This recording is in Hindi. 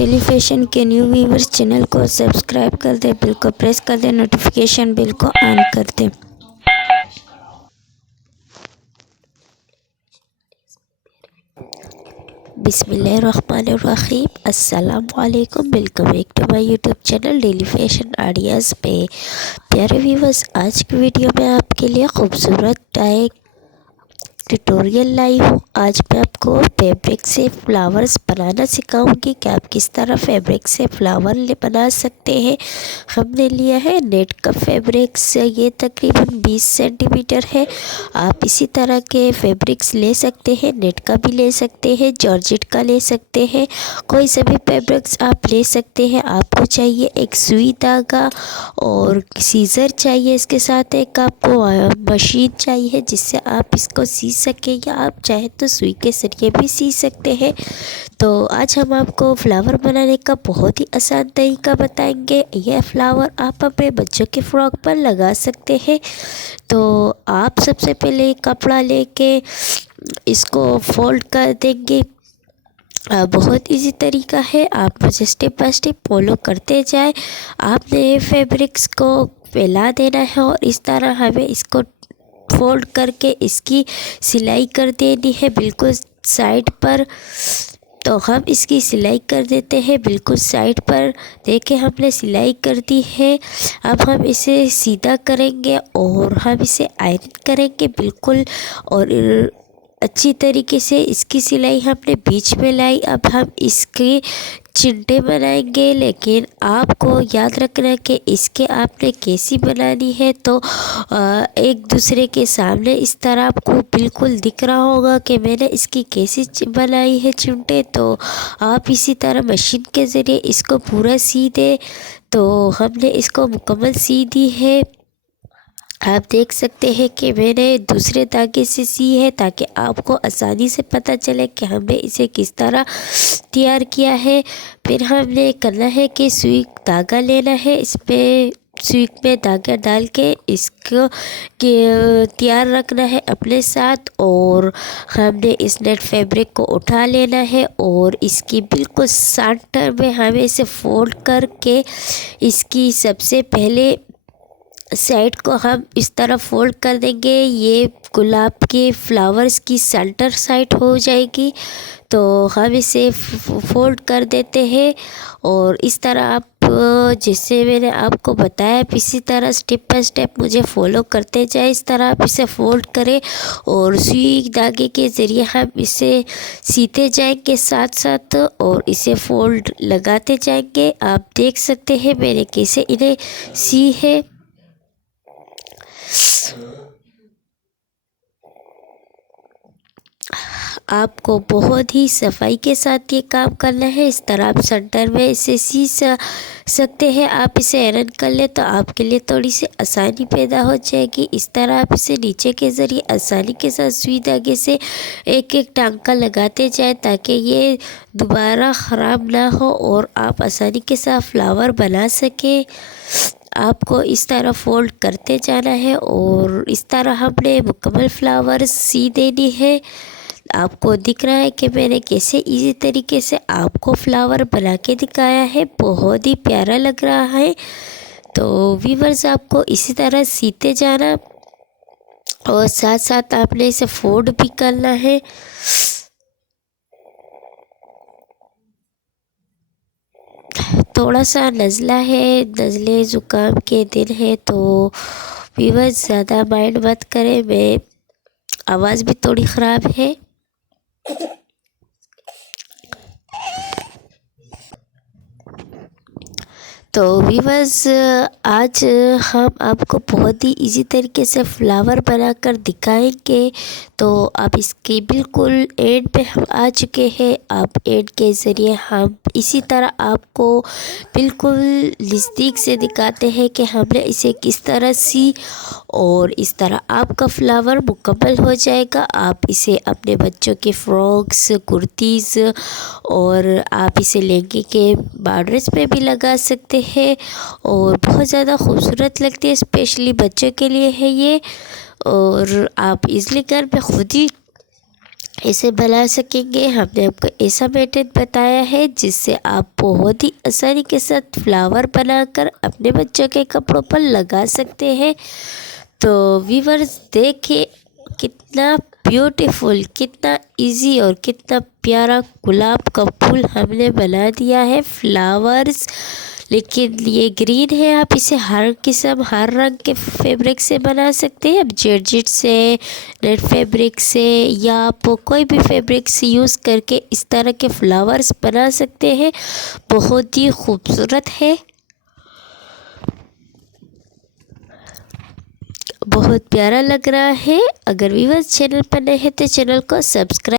डेली फैशन के न्यू व्यूवर्स चैनल को सब्सक्राइब कर दे, बिल को प्रेस कर दे, नोटिफिकेशन बिल को ऑन कर दे। बिस्मिल्लाहिर्रहमानिर्रहीम, अस्सलाम वालेकुम। Welcome back to my YouTube channel daily fashion ideas पे। प्यारे व्यूवर्स, आज की वीडियो में आपके लिए खूबसूरत एक ट्यूटोरियल लाई हूँ। आज मैं आपको फैब्रिक से फ्लावर्स बनाना सिखाऊंगी कि आप किस तरह फैब्रिक से फ्लावर बना सकते हैं। हमने लिया है नेट का फैब्रिक्स, ये तकरीबन 20 सेंटीमीटर है। आप इसी तरह के फैब्रिक्स ले सकते हैं, नेट का भी ले सकते हैं, जॉर्जेट का ले सकते हैं, कोई सा भी फैब्रिक्स आप ले सकते हैं। आपको चाहिए एक सुई धागा और सीज़र चाहिए, इसके साथ एक आपको मशीन चाहिए जिससे आप इसको सी सके, या आप चाहे तो सुई के जरिए भी सी सकते हैं। तो आज हम आपको फ्लावर बनाने का बहुत ही आसान तरीका बताएंगे। यह फ्लावर आप अपने बच्चों के फ्रॉक पर लगा सकते हैं। तो आप सबसे पहले कपड़ा लेके इसको फोल्ड कर देंगे। बहुत इजी तरीका है, आप मुझे स्टेप बाय स्टेप फॉलो करते जाए। आपने फैब्रिक्स को फैला देना है और इस तरह हमें इसको फोल्ड करके इसकी सिलाई कर देनी है बिल्कुल साइड पर। तो हम इसकी सिलाई कर देते हैं बिल्कुल साइड पर। देखिए, हमने सिलाई कर दी है। अब हम इसे सीधा करेंगे और हम इसे आयरन करेंगे बिल्कुल, और अच्छी तरीके से इसकी सिलाई हमने बीच में लाई। अब हम इसके चिंटे बनाएंगे, लेकिन आपको याद रखना है कि इसके आपने कैसी बनानी है। तो एक दूसरे के सामने इस तरह आपको बिल्कुल दिख रहा होगा कि मैंने इसकी कैसी बनाई है चिंटे। तो आप इसी तरह मशीन के ज़रिए इसको पूरा सी दे। तो हमने इसको मुकम्मल सी दी है। आप देख सकते हैं कि मैंने दूसरे धागे से सी है ताकि आपको आसानी से पता चले कि हमने इसे किस तरह तैयार किया है। फिर हमने करना है कि सुई धागा लेना है, इसमें सुई में धागा डाल के इसको तैयार रखना है अपने साथ। और हमने इस नेट फैब्रिक को उठा लेना है और इसकी बिल्कुल सेंटर में हमें इसे फोल्ड करके इसकी सबसे पहले साइड को हम इस तरह फोल्ड कर देंगे। ये गुलाब के फ्लावर्स की सेंटर साइड हो जाएगी। तो हम इसे फोल्ड कर देते हैं और इस तरह आप जैसे मैंने आपको बताया इसी तरह स्टेप बाय स्टेप मुझे फॉलो करते जाए। इस तरह आप इसे फोल्ड करें और सुई धागे के ज़रिए हम इसे सीते जाएंगे साथ साथ, और इसे फोल्ड लगाते जाएंगे। आप देख सकते हैं मैंने कैसे इन्हें सी है। आपको बहुत ही सफाई के साथ ये काम करना है। इस तरह आप सेंटर में इसे सी सकते हैं। आप इसे आयरन कर ले तो आपके लिए थोड़ी सी आसानी पैदा हो जाएगी। इस तरह आप इसे नीचे के ज़रिए आसानी के साथ सुई धागे से एक एक टांका लगाते जाए ताकि ये दोबारा ख़राब ना हो और आप आसानी के साथ फ्लावर बना सकें। आपको इस तरह फोल्ड करते जाना है और इस तरह हमने मुकम्मल फ्लावर सी देनी है। आपको दिख रहा है कि मैंने कैसे इजी तरीके से आपको फ्लावर बना के दिखाया है, बहुत ही प्यारा लग रहा है। तो व्यूअर्स, आपको इसी तरह सीते जाना और साथ साथ आपने इसे फोल्ड भी करना है। थोड़ा सा नज़ला है, नज़ले ज़ुकाम के दिन है, तो व्यूअर्स ज़्यादा माइंड मत करें, मैं आवाज़ भी थोड़ी ख़राब है। तो व्यूअर्स, आज हम आपको बहुत ही इजी तरीके से फ्लावर बनाकर दिखाएंगे। तो आप इसके बिल्कुल एंड पे हम आ चुके हैं। आप एंड के ज़रिए हम इसी तरह आपको बिल्कुल नज़दीक से दिखाते हैं कि हमने इसे किस तरह सी, और इस तरह आपका फ्लावर मुकम्मल हो जाएगा। आप इसे अपने बच्चों के फ्रॉक्स, कुर्तीज़ और आप इसे लहंगे के बॉर्डर्स पे भी लगा सकते हैं और बहुत ज़्यादा खूबसूरत लगती है। स्पेशली बच्चों के लिए है ये, और आप इजली घर में खुद ही इसे बना सकेंगे। हमने आपको ऐसा मेथड बताया है जिससे आप बहुत ही आसानी के साथ फ्लावर बनाकर अपने बच्चों के कपड़ों पर लगा सकते हैं। तो व्यूअर्स देखिए कितना ब्यूटीफुल, कितना इजी और कितना प्यारा गुलाब का फूल हमने बना दिया है फ्लावर्स। लेकिन ये ग्रीन है, आप इसे हर किस्म हर रंग के फैब्रिक से बना सकते हैं। आप जॉर्जेट से, नेट फैब्रिक से, या आप कोई भी फैब्रिक्स यूज़ करके इस तरह के फ्लावर्स बना सकते हैं। बहुत ही खूबसूरत है, बहुत प्यारा लग रहा है। अगर व्यूअर्स चैनल पर नए हैं तो चैनल को सब्सक्राइब